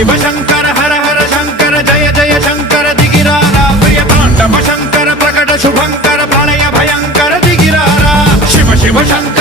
शिव शंकर हर हर शंकर जय जय शंकर दिगिरारा प्रिय तांडव शंकर प्रकट शुभंकर प्रलय भयंकर दिगिरारा शिव शिव शंकर